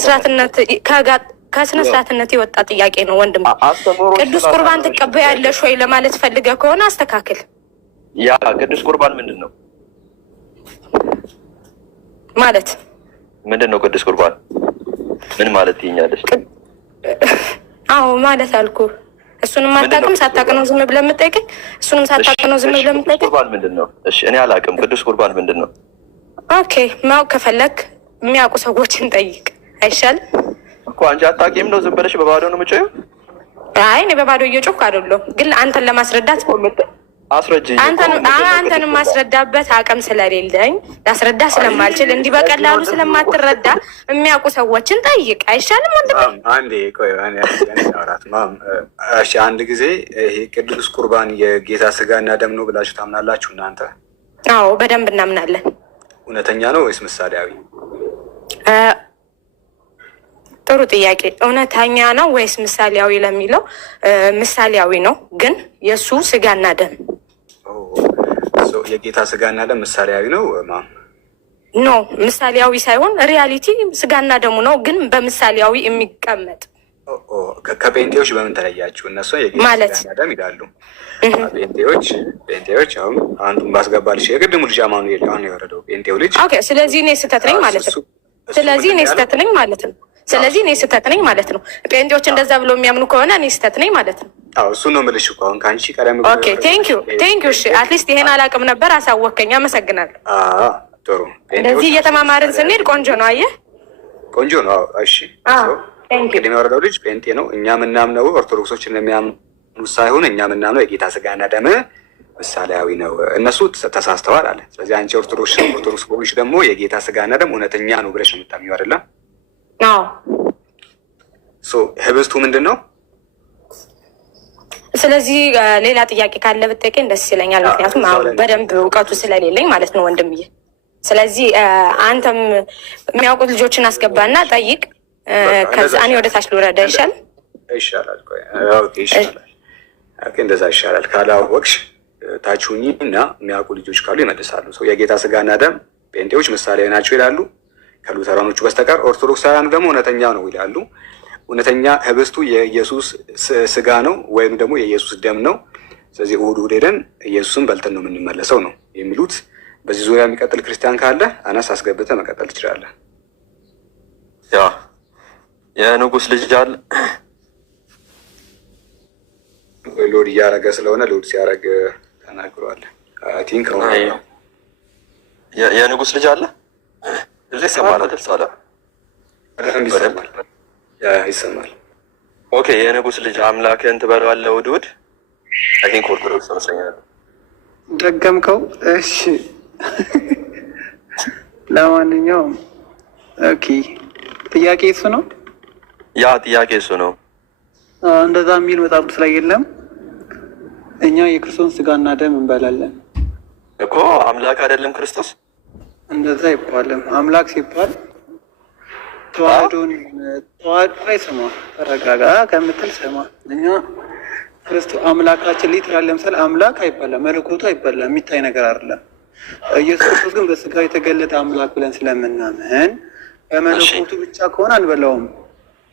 ስርዓትነት ከስነ ስርዓትነት የወጣ ጥያቄ ነው ወንድም። ቅዱስ ቁርባን ትቀበያለሽ ወይ ለማለት ፈልገህ ከሆነ አስተካክል። ያ ቅዱስ ቁርባን ምንድን ነው ማለት? ምንድን ነው ቅዱስ ቁርባን ምን ማለት ትይኛለሽ? አዎ ማለት አልኩ። እሱንም አታውቅም? ሳታውቅ ነው ዝም ብለህ የምጠይቀኝ? እሱንም ሳታውቅ ነው ዝም ብለህ የምጠይቀኝ? ቅዱስ ቁርባን ምንድን ነው? እሺ እኔ አላውቅም። ቅዱስ ቁርባን ምንድን ነው? ኦኬ ማወቅ ከፈለክ የሚያውቁ ሰዎችን ጠይቅ አይሻልም? እኮ አንቺ አታውቂም ነው ዝም ብለሽ በባዶ ነው የምትጮይው? አይ እኔ በባዶ እየጮኩ አይደለም፣ ግን አንተን ለማስረዳት አስረጅኝ። አንተንም ማስረዳበት አቅም ስለሌለኝ ላስረዳ ስለማልችል እንዲህ በቀላሉ ስለማትረዳ የሚያውቁ ሰዎችን ጠይቅ አይሻልም? አንዴ ቆይ አውራት ማም። እሺ አንድ ጊዜ ይሄ ቅዱስ ቁርባን የጌታ ስጋና ደም ነው ብላችሁ ታምናላችሁ እናንተ? አዎ በደንብ እናምናለን። እውነተኛ ነው ወይስ ምሳሌያዊ? ጥሩ ጥያቄ። እውነተኛ ነው ወይስ ምሳሌያዊ ለሚለው ምሳሌያዊ ነው፣ ግን የእሱ ስጋና ደም የጌታ ስጋና ደም ምሳሌያዊ ነው ማም? ኖ ምሳሌያዊ ሳይሆን ሪያሊቲ ስጋና ደሙ ነው፣ ግን በምሳሌያዊ የሚቀመጥ። ከጴንጤዎች በምን ተለያችሁ? እነሱ የጌታ ስጋና ደም ይላሉ። ጴንጤዎች አሁን አንዱን ባስገባልሽ የቅድሙ ልጅ አማኑኤል አሁን የወረደው ጴንጤው ልጅ። ኦኬ ስለዚህ እኔ ስህተት ነኝ ማለት ነው። ስለዚህ እኔ ስህተት ነኝ ማለት ነው። ጴንጤዎች እንደዛ ብሎ የሚያምኑ ከሆነ እኔ ስህተት ነኝ ማለት ነው። አዎ እሱ ነው የምልሽ እኮ አሁን ከአንቺ ቀደም። ኦኬ ቴንክ ዩ። እሺ አትሊስት ይሄን አላውቅም ነበር፣ አሳወቅከኝ፣ አመሰግናለሁ። ጥሩ። እንደዚህ እየተማማርን ስንሄድ ቆንጆ ነው። አየህ ቆንጆ ነው። እሺ ቅድም የወረደው ልጅ ጴንጤ ነው። እኛ የምናምነው ኦርቶዶክሶች እንደሚያምኑ ሳይሆን እኛ የምናምነው የጌታ ስጋና ደም ምሳሌያዊ ነው። እነሱ ተሳስተዋል አለ። ስለዚህ አንቺ ኦርቶዶክስ ሆንሽ ደግሞ የጌታ ስጋና ደም እውነተኛ ነው ብለሽ ነው የምታምኚው አይደለም? አዎ። ህብስቱ ምንድን ነው? ስለዚህ ሌላ ጥያቄ ካለ ብትጠይቀኝ ደስ ይለኛል። ምክንያቱም አሁን በደንብ እውቀቱ ስለሌለኝ ማለት ነው ወንድምዬ። ስለዚህ አንተም የሚያውቁት ልጆችን አስገባና ጠይቅ። ከዛ እኔ ወደ ታች ልውረዳ ይሻል? ይሻላል። ይሻላል። እንደዛ ይሻላል። ካላወቅሽ ታች ሁኚ እና የሚያውቁ ልጆች ካሉ ይመልሳሉ። የጌታ ስጋና ደም ጴንጤዎች ምሳሌ ናቸው ይላሉ ከሉተራኖቹ በስተቀር። ኦርቶዶክሳውያኑ ደግሞ እውነተኛ ነው ይላሉ። እውነተኛ ህብስቱ የኢየሱስ ስጋ ነው ወይም ደግሞ የኢየሱስ ደም ነው። ስለዚህ እሑድ ሄደን ኢየሱስን በልተን ነው የምንመለሰው ነው የሚሉት። በዚህ ዙሪያ የሚቀጥል ክርስቲያን ካለ አናስ አስገብተህ መቀጠል ትችላለህ። ያ የንጉስ ልጅ አለ ሎድ እያደረገ ስለሆነ ሎድ ሲያደርግ ተናግሯል። አይ ቲንክ የንጉስ ልጅ አለ እዚህ ይሰማል አይደል? ሰላም ይሰማል። ኦኬ የንጉስ ልጅ አምላክህን ትበላዋለህ እሑድ? አይ ቲንክ ኦርቶዶክስ መስለኛል። ደገምከው። እሺ ለማንኛውም ኦኬ ጥያቄ እሱ ነው። ያ ጥያቄ እሱ ነው። እንደዛ የሚል መጽሐፍ ቅዱስ ላይ የለም። እኛ የክርስቶስ ስጋና ደም እንበላለን እኮ። አምላክ አይደለም ክርስቶስ? እንደዛ ይባልም። አምላክ ሲባል ተዋህዶን ላይ ስማ፣ ተረጋጋ ከምትል ስማ። እኛ ክርስቶስ አምላካችን ሊትራል ለምሳሌ አምላክ አይባላም፣ መለኮቱ አይባላም፣ የሚታይ ነገር አይደለም። ኢየሱስ ክርስቶስ ግን በስጋ የተገለጠ አምላክ ብለን ስለምናምን በመለኮቱ ብቻ ከሆነ አንበላውም።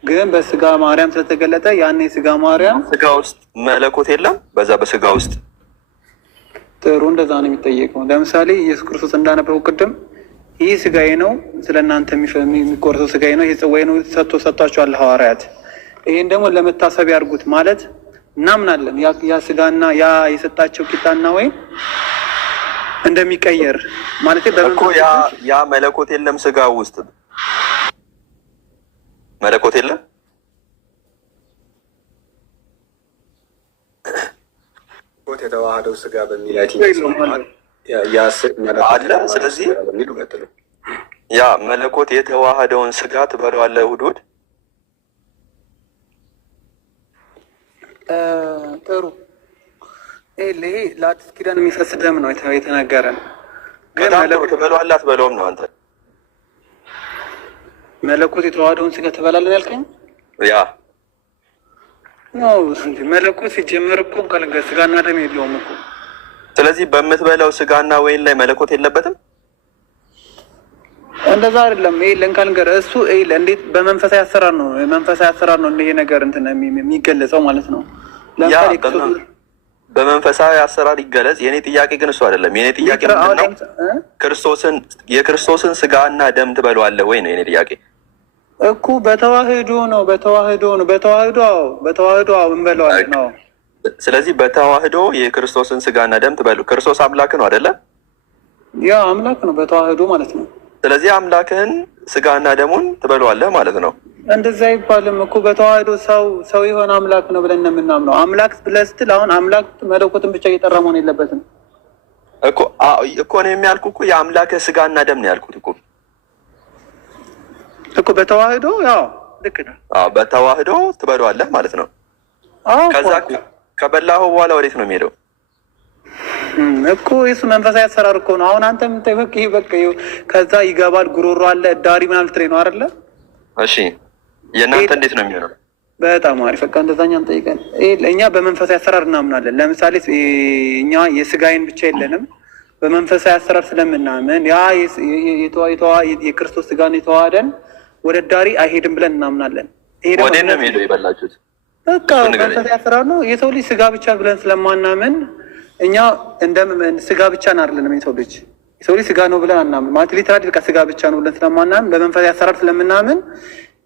ግን በስጋ ማርያም ስለተገለጠ ያን የስጋ ማርያም ስጋ ውስጥ መለኮት የለም በዛ በስጋ ውስጥ። ጥሩ እንደዛ ነው የሚጠየቀው። ለምሳሌ ኢየሱስ ክርስቶስ እንዳነበው ቅድም ይህ ስጋዬ ነው ስለ እናንተ የሚቆረሰው ስጋዬ ነው፣ ይህ ጽዋዬ ነው ሰጥቷቸዋል ሐዋርያት። ይሄን ደግሞ ለመታሰብ ያድርጉት ማለት እናምናለን። ያ ስጋና ያ የሰጣቸው ቂጣና ወይም እንደሚቀየር ማለት እኮ ያ መለኮት የለም ስጋ ውስጥ መለኮት የለም የተዋህደው ስጋ በሚል አለ። ስለዚህ ያ መለኮት የተዋህደውን ስጋ ትበላዋለህ እሑድ? ጥሩ። ይሄ ለአዲስ ኪዳን የሚፈስ ደም ነው የተናገረን። ግን ትበላዋለህ አትበላውም ነው አንተ? መለኮት የተዋህደውን ስጋ ትበላለህ ያልከኝ? ያ ነው መለኮት ሲጀመር እኮ ስጋና ደም የለውም እኮ። ስለዚህ በምትበላው ስጋና ወይን ላይ መለኮት የለበትም? እንደዛ አይደለም። ይሄ ለንካል ነገር እሱ እንዴት በመንፈሳዊ አሰራር ነው ይሄ ነገር እንትን የሚገለጸው ማለት ነው። ለምሳሌ በመንፈሳዊ አሰራር ይገለጽ። የኔ ጥያቄ ግን እሱ አይደለም። የኔ ጥያቄ ምንድነው? የክርስቶስን ስጋና ደም ትበሏለህ ወይ ነው የኔ ጥያቄ እኮ። በተዋህዶ እንበለዋለን ነው። ስለዚህ በተዋህዶ የክርስቶስን ስጋና ደም ትበሉ። ክርስቶስ አምላክ ነው አይደለ? ያ አምላክ ነው በተዋህዶ ማለት ነው። ስለዚህ አምላክህን ስጋና ደሙን ትበሏለህ ማለት ነው። እንደዛ አይባልም እኮ። በተዋህዶ ሰው የሆነ አምላክ ነው ብለን የምናምነው። አምላክ ብለህ ስትል አሁን አምላክ መለኮትን ብቻ እየጠራ መሆን የለበትም እኮ ነው የሚያልኩ እኮ የአምላክህ ስጋና ደም ነው ያልኩት እኮ በተዋህዶ ያው ልክ ነው። በተዋህዶ ትበሏለህ ማለት ነው። ከዛ ከበላሁ በኋላ ወዴት ነው የሚሄደው እኮ? የሱ መንፈሳዊ አሰራር እኮ ነው። አሁን አንተ የምታይ በቃ ከዛ ይገባል ጉሮሮ አለ ዳሪ ምናምን ልትለኝ ነው አይደለ? እሺ የእናንተ እንዴት ነው የሚሆነው? በጣም አሪፍ። በቃ እንደዛኛ እንጠይቀን። እኛ በመንፈሳዊ አሰራር እናምናለን። ለምሳሌ እኛ የስጋይን ብቻ የለንም በመንፈሳዊ አሰራር ስለምናምን ያ የክርስቶስ ስጋን የተዋሃደን ወደ ዳሪ አይሄድም ብለን እናምናለን። ወደ ነው የሚሄደው የበላችሁት? በቃ መንፈሳዊ አሰራር ነው። የሰው ልጅ ስጋ ብቻ ብለን ስለማናምን እኛ ስጋ ብቻ አይደለንም። የሰው ልጅ ስጋ ነው ብለን አናምን ማለት ሊትራሊ በቃ ስጋ ብቻ ነው ብለን ስለማናምን በመንፈሳዊ አሰራር ስለምናምን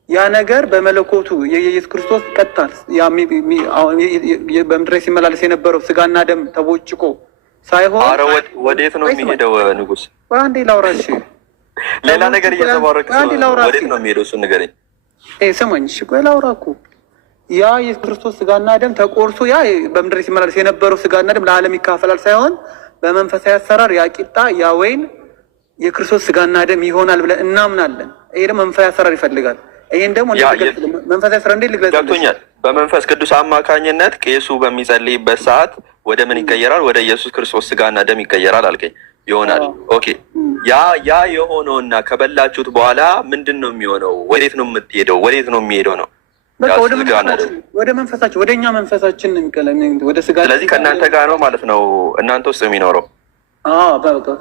ያ ነገር በመለኮቱ የኢየሱስ ክርስቶስ ቀጥታል በምድር ላይ ሲመላለስ የነበረው ስጋና ደም ተቦጭቆ ሳይሆን ወዴት ነው የሚሄደው? ንጉስ አንዴ ላውራሽ። ሌላ ነገር እየተባረክ ወዴት ነው የሚሄደው? እሱን ንገረኝ። ስማኝ እሺ። ቆይ ላውራ እኮ ያ የክርስቶስ ስጋና ደም ተቆርሶ ያ በምድር ላይ ሲመላለስ የነበረው ስጋና ደም ለዓለም ይካፈላል ሳይሆን በመንፈሳዊ አሰራር ያ ቂጣ ያ ወይን የክርስቶስ ስጋና ደም ይሆናል ብለን እናምናለን። ይሄ ደግሞ መንፈሳዊ አሰራር ይፈልጋል። ይሄን ደግሞ መንፈሳዊ አሰራር እንዴት ልግለጽ? ገብቶኛል። በመንፈስ ቅዱስ አማካኝነት ቄሱ በሚጸልይበት ሰዓት ወደ ምን ይቀየራል? ወደ ኢየሱስ ክርስቶስ ስጋና ደም ይቀየራል አልከኝ። ይሆናል። ኦኬ። ያ የሆነውና ከበላችሁት በኋላ ምንድን ነው የሚሆነው? ወዴት ነው የምትሄደው? ወዴት ነው የሚሄደው ነው? ወደ መንፈሳችን ወደ እኛ መንፈሳችን ወደ ስጋ። ስለዚህ ከእናንተ ጋር ነው ማለት ነው እናንተ ውስጥ የሚኖረው።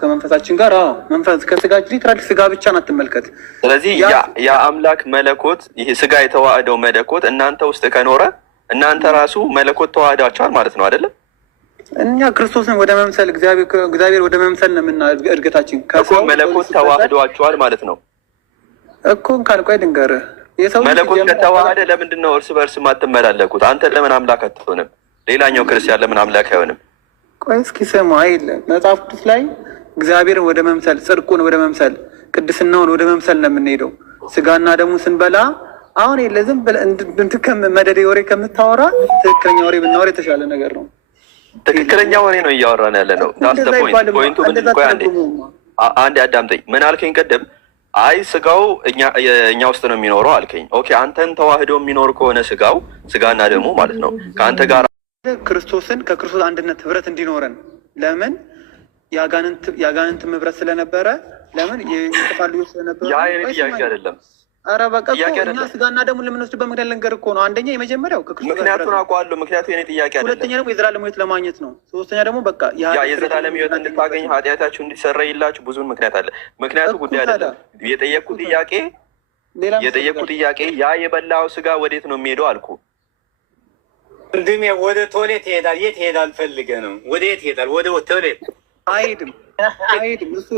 ከመንፈሳችን ጋር መንፈስ ከስጋችን ሊትራሊ ስጋ ብቻ አትመልከት። ስለዚህ የአምላክ መለኮት ይሄ ስጋ የተዋህደው መለኮት እናንተ ውስጥ ከኖረ እናንተ ራሱ መለኮት ተዋህዳችኋል ማለት ነው አይደለም? እኛ ክርስቶስን ወደ መምሰል እግዚአብሔር ወደ መምሰል ነው እድገታችን እኮ መለኮት ተዋህዷችኋል ማለት ነው እኮ። ካልቆይ ድንገርህ መለኮት ከተዋህደ ለምንድን ነው እርስ በእርስ የማትመላለኩት? አንተ ለምን አምላክ አትሆንም? ሌላኛው ክርስቲያን ለምን አምላክ አይሆንም? ቆይ እስኪ ስማ። አይደለም መጽሐፍ ቅዱስ ላይ እግዚአብሔርን ወደ መምሰል፣ ጽድቁን ወደ መምሰል፣ ቅድስናውን ወደ መምሰል ነው የምንሄደው። ስጋና ደሙን ስንበላ አሁን ዝም ብለህ መደዴ ወሬ ከምታወራ ትክክለኛ ወሬ ብናወራ የተሻለ ነገር ነው። ትክክለኛ ወሬ ነው እያወራን ያለ ነው። ፖይንቱ ምንድን ነው? ቆይ አንዴ አዳምጠኝ። ምን አልከኝ ቅድም? አይ ስጋው እኛ ውስጥ ነው የሚኖረው አልከኝ። ኦኬ አንተን ተዋህዶ የሚኖር ከሆነ ስጋና ደግሞ ማለት ነው ከአንተ ጋር ክርስቶስን ከክርስቶስ አንድነት ህብረት እንዲኖረን ለምን የአጋንንት ህብረት ስለነበረ ለምን የጥፋት ልጆች ስለነበረ ያ የኔ ጥያቄ አይደለም። ኧረ በቃ እኛ ስጋና ደሙን ለምንወስድበት ምክንያት ልንገር እኮ ነው። አንደኛ የመጀመሪያው ምክንያቱን አውቀዋለሁ። ምክንያቱ የኔ ጥያቄ አይደለም። ሁለተኛ ደግሞ የዘላለም ህይወት ለማግኘት ነው። ሶስተኛ ደግሞ በቃ የዘላለም ህይወት እንድታገኝ ኃጢአታችሁ እንዲሰረይላችሁ ብዙን ምክንያት አለ። ምክንያቱ ጉዳይ አይደለም። የጠየቁት ጥያቄ ያ የበላው ስጋ ወዴት ነው የሚሄደው አልኩ። ወንድሜ ወደ ቶሌት ይሄዳል። የት ይሄዳል? ፈልገህ ነው። ወደ የት ይሄዳል? ወደ ቶሌት አይሄድም። እሱ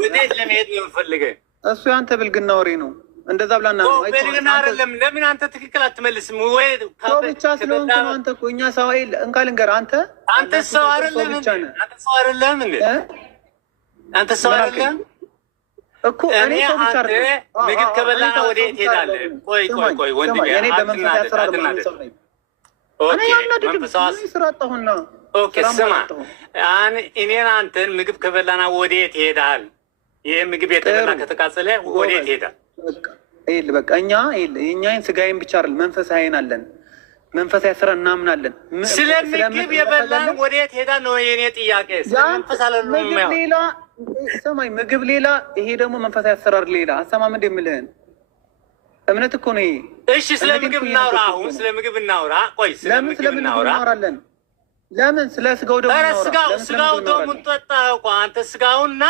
ወዴት ለመሄድ ነው የምፈልገህ? እሱ ያንተ ብልግና ወሬ ነው። እንደዛ ብላና ብልግና አይደለም። ለምን አንተ ትክክል አትመልስም ወይ? ሰው ብቻ ስለሆንክ ነው አንተ እኮ። እኛ ሰው እንካ ልንገር፣ አንተ ሰው አይደለም እንዴ? አንተ ሰው አይደለም እንዴ? አንተ ሰው አይደለም እኮ። እኔ ሰው ብቻ አይደለም። ምግብ ከበላና ወደ የት ትሄዳለህ? ቆይ ወንድሜ፣ እኔ በመንፈስ ያሰራር ማለት ሰው ነኝ። እኔ ያናድድ ስራ አጣሁና ኦኬ ስማ፣ እኔን አንተን ምግብ ከበላና ወደ የት ይሄዳል? ይህ ምግብ የተበላ ከተቃጸለ ወደ የት ይሄዳል? በቃ እኛን ስጋዬን ብቻ አይደል መንፈሳዊን አለን። መንፈሳዊ ስራ እናምናለን። ስለ ምግብ የበላን ወደ የት ሄዳል ነው የኔ ጥያቄ። ምግብ ሌላ ሰማይ ምግብ ሌላ፣ ይሄ ደግሞ መንፈሳዊ አሰራር ሌላ። አሰማም እንደምልህን እምነት እኮ ነው። እሺ ስለ ምግብ እናውራ። አሁን ስለ ምግብ እናውራ። ቆይ ስለ ምግብ እናውራለን። ለምን ስለ ስጋው ደግሞ እናውራ? ስጋው ደግሞ ጠጣ እኮ አንተ ስጋውና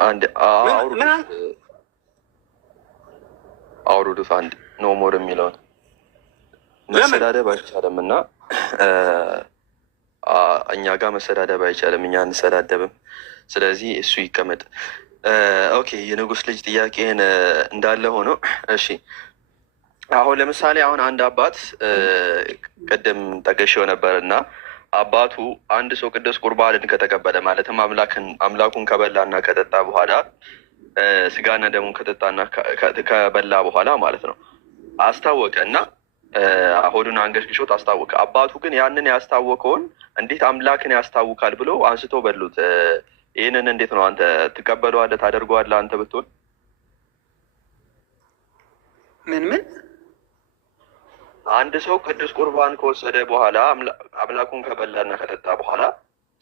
አንድ አውሩዱት አንድ ኖ ሞር የሚለውን መሰዳደብ አይቻልም እና እኛ ጋር መሰዳደብ አይቻልም፣ እኛ አንሰዳደብም። ስለዚህ እሱ ይቀመጥ። ኦኬ የንጉስ ልጅ ጥያቄን እንዳለ ሆኖ እሺ፣ አሁን ለምሳሌ አሁን አንድ አባት ቅድም ጠቅሼው ነበር እና አባቱ አንድ ሰው ቅዱስ ቁርባንን ከተቀበለ ማለትም አምላኩን ከበላና ከጠጣ በኋላ ስጋና ደሙን ከጠጣና ከበላ በኋላ ማለት ነው አስታወቀ እና ሆዱን አንገሽግሾት አስታወቀ። አባቱ ግን ያንን ያስታወቀውን እንዴት አምላክን ያስታውካል ብሎ አንስቶ በሉት። ይህንን እንዴት ነው አንተ ትቀበለዋለህ? ታደርገዋለህ? አንተ ብትሆን ምን አንድ ሰው ቅዱስ ቁርባን ከወሰደ በኋላ አምላኩን ከበላና ከጠጣ በኋላ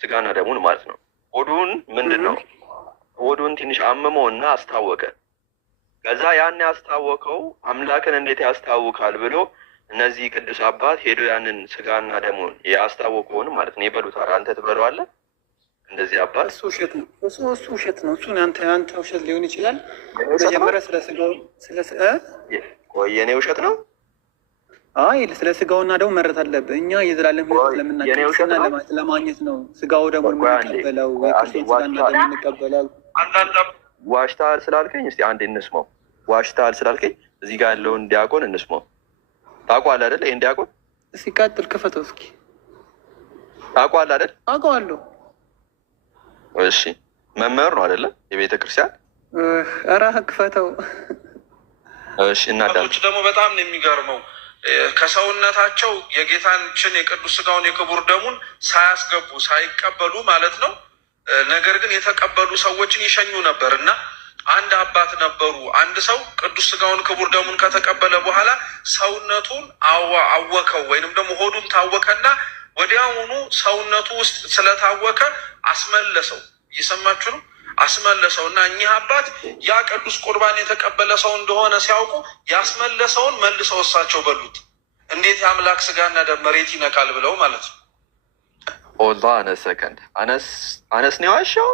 ስጋና ደሙን ማለት ነው ሆዱን ምንድን ነው ሆዱን ትንሽ አመመውና አስታወቀ። ከዛ ያን ያስታወቀው አምላክን እንዴት ያስታውካል ብሎ እነዚህ ቅዱስ አባት ሄዶ ያንን ስጋና ደሙን ያስታወቀውን ማለት ነው ይበሉታል። አንተ ትበለዋለህ? እንደዚህ አባት እሱ ውሸት ነው። እሱ ውሸት ነው። እሱን አንተ ውሸት ሊሆን ይችላል። መጀመሪያ ስለ ስጋው ቆይ የኔ ውሸት ነው። አይ ስለ ስጋውና ደግሞ መረት አለብህ። እኛ የዘላለም ሕይወት ለምናቀስና ለማግኘት ነው ስጋው ደግሞ የምንቀበለው የክርስቶስ ስጋና ደም እንቀበላል። ዋሽታል ስላልከኝ እስቲ አንድ እንስማው። ዋሽታል ስላልከኝ እዚህ ጋር ያለውን ዲያቆን እንስማው። ታውቀዋለህ አይደል? ይሄን ዲያቆን እስኪ ቀጥል፣ ክፈተው እስኪ። ታውቀዋለህ አይደል? አውቀዋለሁ። እሺ መምህር ነው አይደለ? የቤተ ክርስቲያን ኧረ ክፈተው። እሺ እናዳምጥ። ደግሞ በጣም ነው የሚገርመው ከሰውነታቸው የጌታችን የቅዱስ ስጋውን የክቡር ደሙን ሳያስገቡ ሳይቀበሉ ማለት ነው። ነገር ግን የተቀበሉ ሰዎችን ይሸኙ ነበር እና አንድ አባት ነበሩ። አንድ ሰው ቅዱስ ስጋውን ክቡር ደሙን ከተቀበለ በኋላ ሰውነቱን አወከው ወይንም ደግሞ ሆዱን ታወከና ወዲያውኑ ሰውነቱ ውስጥ ስለታወከ አስመለሰው። እየሰማችሁ ነው? አስመለሰው እና እኚህ አባት ያ ቅዱስ ቁርባን የተቀበለ ሰው እንደሆነ ሲያውቁ ያስመለሰውን መልሰው እሳቸው በሉት። እንዴት የአምላክ ስጋና ደም መሬት ይነካል ብለው ማለት ነው። ኦዛ አነስ ሰከንድ አነስ ነው ያሸው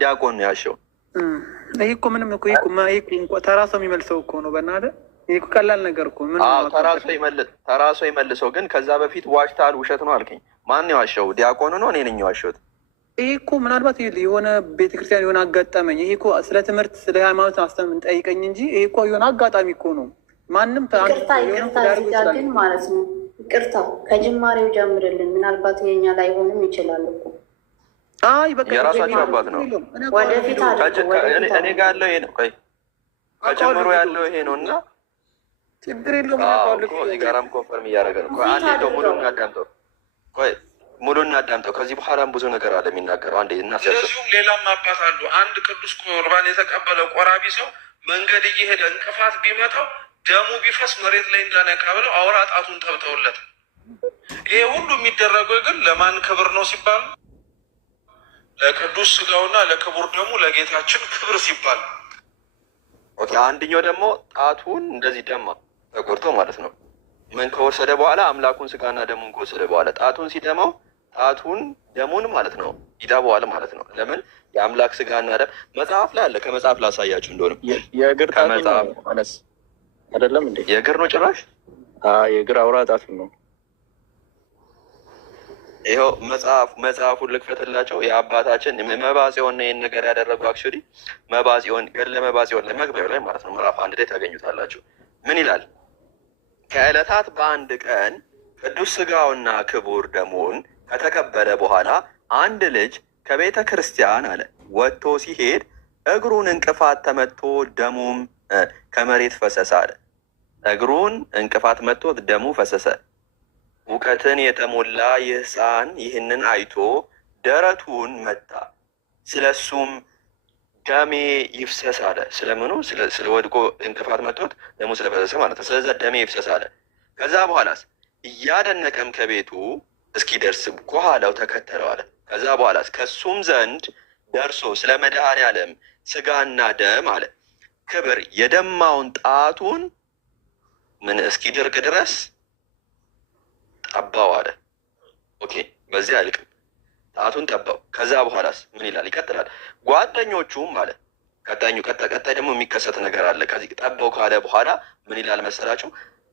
ዲያቆን ነው ያሸው። ይሄ እኮ ምንም እኮ ይሄ ተራ ሰው የሚመልሰው እኮ ነው። በእናትህ ይሄ እኮ ቀላል ነገር እኮ ምን ተራ ሰው ይመልሰው። ግን ከዛ በፊት ዋሽታል ውሸት ነው አልከኝ። ማን ነው ያሸው? ዲያቆኑ ነው? እኔ ነኝ ዋሸሁት? ይሄ እኮ ምናልባት የሆነ ቤተክርስቲያን የሆነ አጋጠመኝ። ይሄ እኮ ስለ ትምህርት ስለ ሃይማኖት አስተምር ጠይቀኝ እንጂ ይሄ እኮ የሆነ አጋጣሚ እኮ ነው። ማንም ይቅርታ ግን ማለት ነው። ይቅርታ ከጅማሬው ጀምርልን። ምናልባት የኛ ላይሆንም ይችላል እኮ። አይ በቃ የራሳቸው አባት ነው። ወደፊት እኔ ጋር ያለው ይሄ ነው። ቆይ ከጀምሮ ያለው ይሄ ነው እና ችግር የለውም። እዚህ ጋራም ኮንፈርም እያደረገ ነው። አንዴ እንደው ሙሉን እናዳምጠው። ቆይ ሙሉን እናዳምጠው። ከዚህ በኋላም ብዙ ነገር አለ የሚናገረው። አንዴ ስለዚሁም ሌላም አባት አሉ። አንድ ቅዱስ ቁርባን የተቀበለ ቆራቢ ሰው መንገድ እየሄደ እንቅፋት ቢመታው ደሙ ቢፈስ መሬት ላይ እንዳነካ ብለው አውራ ጣቱን ተብተውለት። ይሄ ሁሉ የሚደረገው ግን ለማን ክብር ነው ሲባል ለቅዱስ ስጋውና ለክቡር ደሙ ለጌታችን ክብር ሲባል። ኦኬ አንደኛው ደግሞ ጣቱን እንደዚህ ደማ ተቆርጦ ማለት ነው። ምን ከወሰደ በኋላ አምላኩን ስጋና ደሙን ከወሰደ በኋላ ጣቱን ሲደማው ጣቱን ደሙን ማለት ነው ይጠባዋል ማለት ነው። ለምን የአምላክ ስጋና ደም መጽሐፍ ላይ አለ። ከመጽሐፍ ላሳያችሁ እንደሆነ የእግር ጣት አነስ አይደለም እንዴ? የእግር ነው ጭራሽ። የእግር አውራ ጣት ነው። ይኸው መጽሐፉን ልክፈትላቸው። የአባታችን መባጽዮን ይህን ነገር ያደረገው አክቹዋሊ መባጽዮን ገድለ መባጽዮን ለመግቢያው ላይ ማለት ነው ምዕራፍ 1 ላይ ታገኙታላችሁ። ምን ይላል? ከዕለታት በአንድ ቀን ቅዱስ ስጋውና ክቡር ደሙን ከተቀበለ በኋላ አንድ ልጅ ከቤተ ክርስቲያን አለ ወጥቶ ሲሄድ እግሩን እንቅፋት ተመቶ ደሙም ከመሬት ፈሰሰ አለ። እግሩን እንቅፋት መቶት ደሙ ፈሰሰ። እውቀትን የተሞላ ይህ ሕፃን ይህንን አይቶ ደረቱን መታ። ስለሱም ደሜ ይፍሰስ አለ። ስለምኑ? ስለወድቆ እንቅፋት መቶት ደሙ ስለፈሰሰ ማለት ነው። ስለዛ ደሜ ይፍሰስ አለ። ከዛ በኋላስ እያደነቀም ከቤቱ እስኪደርስ ከኋላው ተከተለው አለ። ከዛ በኋላስ ከሱም ዘንድ ደርሶ ስለ መድኃኔዓለም ስጋና ደም አለ ክብር የደማውን ጣቱን ምን እስኪደርቅ ድረስ ጠባው አለ። ኦኬ በዚህ አልቅም። ጣቱን ጠባው። ከዛ በኋላስ ምን ይላል? ይቀጥላል። ጓደኞቹም አለ ቀጣይ ደግሞ የሚከሰት ነገር አለ። ከዚህ ጠባው ካለ በኋላ ምን ይላል መሰላችሁ?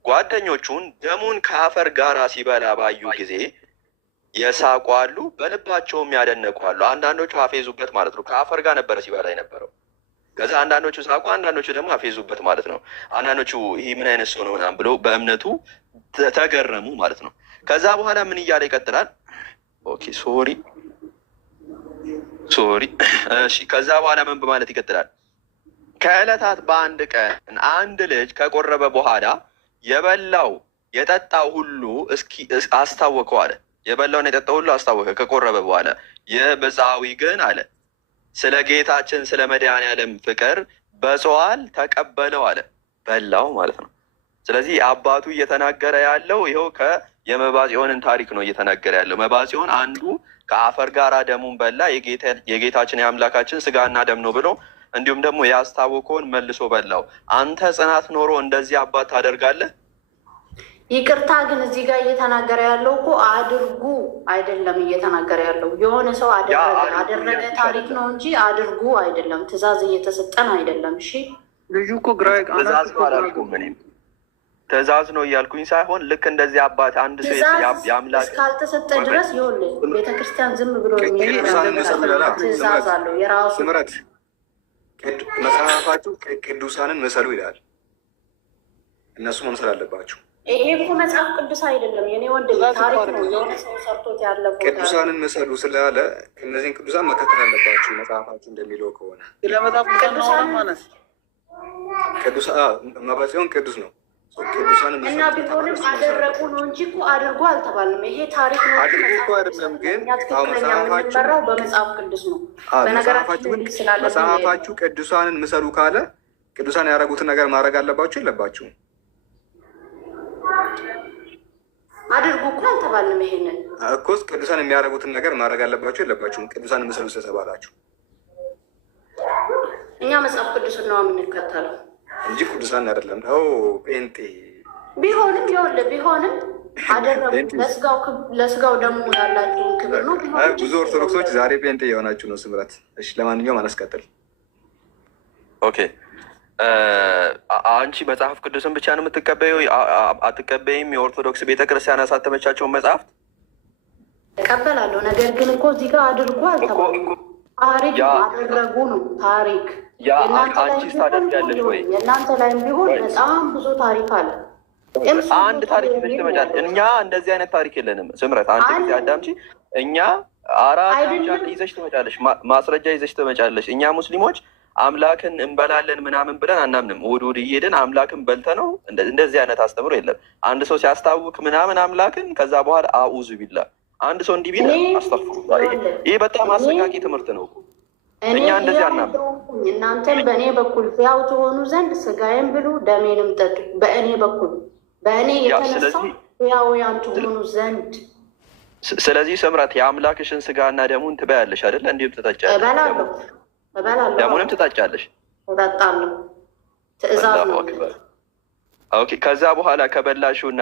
ጓደኞቹን ደሙን ከአፈር ጋር ሲበላ ባዩ ጊዜ የሳቁ አሉ፣ በልባቸውም ያደነቁ አሉ። አንዳንዶቹ አፌዙበት ማለት ነው። ከአፈር ጋር ነበረ ሲበላ የነበረው። ከዛ አንዳንዶቹ ሳቁ፣ አንዳንዶቹ ደግሞ አፌዙበት ማለት ነው። አንዳንዶቹ ይህ ምን አይነት ሰው ነው ምናምን ብለው በእምነቱ ተገረሙ ማለት ነው። ከዛ በኋላ ምን እያለ ይቀጥላል? ኦኬ ሶሪ። እሺ ከዛ በኋላ ምን በማለት ይቀጥላል? ከዕለታት በአንድ ቀን አንድ ልጅ ከቆረበ በኋላ የበላው የጠጣው ሁሉ አስታወቀው አለ። የበላውን የጠጣው ሁሉ አስታወቀ ከቆረበ በኋላ። የብፃዊ ግን አለ ስለ ጌታችን ስለ መድኃኔዓለም ፍቅር በጽዋል ተቀበለው አለ። በላው ማለት ነው። ስለዚህ አባቱ እየተናገረ ያለው ይኸው የመባጽዮንን ታሪክ ነው እየተናገረ ያለው። መባጽዮን አንዱ ከአፈር ጋር ደሙን በላ የጌታችን የአምላካችን ስጋና ደም ነው ብሎ እንዲሁም ደግሞ ያስታወቀውን መልሶ በላው። አንተ ጽናት ኖሮ እንደዚህ አባት ታደርጋለህ? ይቅርታ ግን እዚህ ጋር እየተናገረ ያለው እኮ አድርጉ አይደለም እየተናገረ ያለው የሆነ ሰው አደረገ ታሪክ ነው እንጂ አድርጉ አይደለም። ትእዛዝ እየተሰጠን አይደለም። እሺ ልጁ እኮ ግራ ትእዛዝ ነው እያልኩኝ ሳይሆን ልክ እንደዚህ አባት አንድ ሰው የአምላክ እስካልተሰጠ ድረስ ይኸውልህ ቤተክርስቲያን ዝም ብሎ ትእዛዝ አለው የራሱ። ስምረት መጽሐፋችሁ ቅዱሳንን ምሰሉ ይላል። እነሱ መምሰል አለባችሁ። ይሄ እኮ መጽሐፍ ቅዱስ አይደለም የኔ ወንድም፣ ታሪክ ነው። የሆነ ሰው ሰርቶት ያለፈው ቅዱሳንን ምሰሉ ስላለ እነዚህን ቅዱሳን መከተል አለባችሁ። መጽሐፋችሁ እንደሚለው ከሆነ ስለመጽሐፍ ቅዱሳን ማለት መባጽዮን ቅዱስ ነው። ቅዱሳንን እና ቢሆንም አደረጉ ነው እንጂ እኮ አድርጎ አልተባልም። ይሄ ታሪክ ነው። አድርጎ እኮ አይደለም ግን ትክክለኛ የምንመራው በመጽሐፍ ቅዱስ ነው። መጽሐፋችሁ ቅዱሳንን ምሰሉ ካለ ቅዱሳን ያደረጉትን ነገር ማድረግ አለባችሁ የለባችሁም? አድርጉ እኮ አልተባልንም። ይሄንን እኮ ቅዱሳን የሚያደርጉትን ነገር ማድረግ አለባችሁ የለባችሁም? ቅዱሳን ምሰሉ ስለተባላችሁ እኛ መጽሐፍ ቅዱስን ነው የምንከተለው እንጂ ቅዱሳን አይደለም። ጴንጤ ቢሆንም ቢሆንም አደረጉ ለስጋው ደግሞ ያላቸውን ክብር ነው። ብዙ ኦርቶዶክሶች ዛሬ ጴንጤ የሆናችሁ ነው። ስምረት እሺ፣ ለማንኛውም አናስቀጥል። ኦኬ አንቺ መጽሐፍ ቅዱስን ብቻ ነው የምትቀበዩ? አትቀበይም? የኦርቶዶክስ ቤተክርስቲያን ያሳተመቻቸውን መጽሐፍት እቀበላለሁ። ነገር ግን እኮ እዚህ ጋር አድርጎ አልተባለም። ታሪክ አደረጉ ነው ታሪክ። አንቺስ ታደርጊያለሽ ወይ? የእናንተ ላይም ቢሆን በጣም ብዙ ታሪክ አለ። አንድ ታሪክ ይዘሽ ትመጫለሽ። እኛ እንደዚህ አይነት ታሪክ የለንም። ስምረት አንድ ጊዜ አዳምጪ። እኛ አራት ይዘሽ ትመጫለሽ፣ ማስረጃ ይዘሽ ትመጫለሽ። እኛ ሙስሊሞች አምላክን እንበላለን ምናምን ብለን አናምንም። እሑድ እየሄድን አምላክን በልተ ነው እንደዚህ አይነት አስተምሮ የለም። አንድ ሰው ሲያስታውክ ምናምን አምላክን ከዛ በኋላ አኡዙ ቢላ አንድ ሰው እንዲህ ቢል አስተፍሩ። ይህ በጣም አሰቃቂ ትምህርት ነው። እኛ እንደዚህ አናምንም። እናንተን በእኔ በኩል ሕያው ትሆኑ ዘንድ ስጋዬን ብሉ ደሜንም ጠጡ። በእኔ በኩል በእኔ የተነሳ ሕያውያን ትሆኑ ዘንድ። ስለዚህ ስምረት የአምላክሽን ስጋና ደሙን ትበያለሽ አይደለ? እንዲሁም ትጠጫለሽ። እበላለሁ፣ ደሙንም ትጠጫለሽ። እጠጣለሁ። ትእዛዝ ነው። ኦኬ። ከዛ በኋላ ከበላሽው እና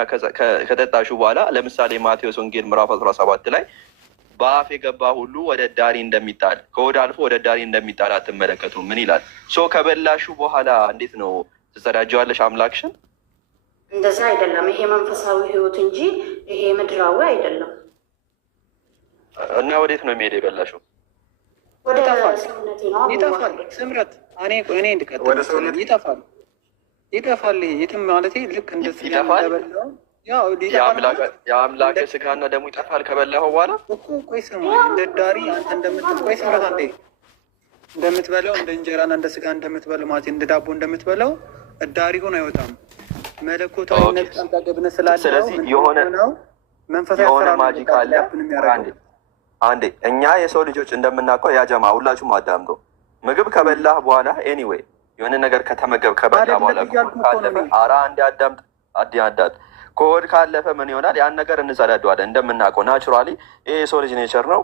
ከጠጣሽው በኋላ ለምሳሌ ማቴዎስ ወንጌል ምዕራፍ 17 ላይ በአፍ የገባ ሁሉ ወደ ዳሪ እንደሚጣል ከወደ አልፎ ወደ ዳሪ እንደሚጣል አትመለከቱም? ምን ይላል? ከበላሽው በኋላ እንዴት ነው ትጸዳጀዋለሽ አምላክሽን? እንደዛ አይደለም። ይሄ መንፈሳዊ ህይወት እንጂ ይሄ ምድራዊ አይደለም። እና ወዴት ነው የሚሄደው የበላሽው? ወደ ሰውነቴ ነው። ይጠፋል። ስምረት እኔ እንድቀጥል ወደ ሰውነት ይጠፋል። የትም ማለት ልክ እንደዚህ ይጠፋል። የአምላክ ስጋና ደግሞ ይጠፋል ከበላኸው በኋላ እኮ። ቆይ ስማ፣ እንደ ዳሪ አንተ ቆይ ስምረት አንዴ እንደምትበላው እንደ እንጀራና እንደ ስጋ እንደምትበላው ማለት እንደ ዳቦ እንደምትበላው እዳሪ ሆኖ አይወጣም። መለኮታዊነት ጠገብነት ስላለው ስለዚህ የሆነ ማጂክ አለ። አንዴ እኛ የሰው ልጆች እንደምናውቀው ያጀማ ሁላችሁም አዳምጦ ምግብ ከበላህ በኋላ ኤኒዌይ የሆነ ነገር ከተመገብ ከበላ በኋላ ካለፈ አንዴ አዳምጥ ከሆድ ካለፈ ምን ይሆናል? ያን ነገር እንጸዳደዋለን። እንደምናውቀው ናቹራሊ ይሄ የሰው ልጅ ኔቸር ነው።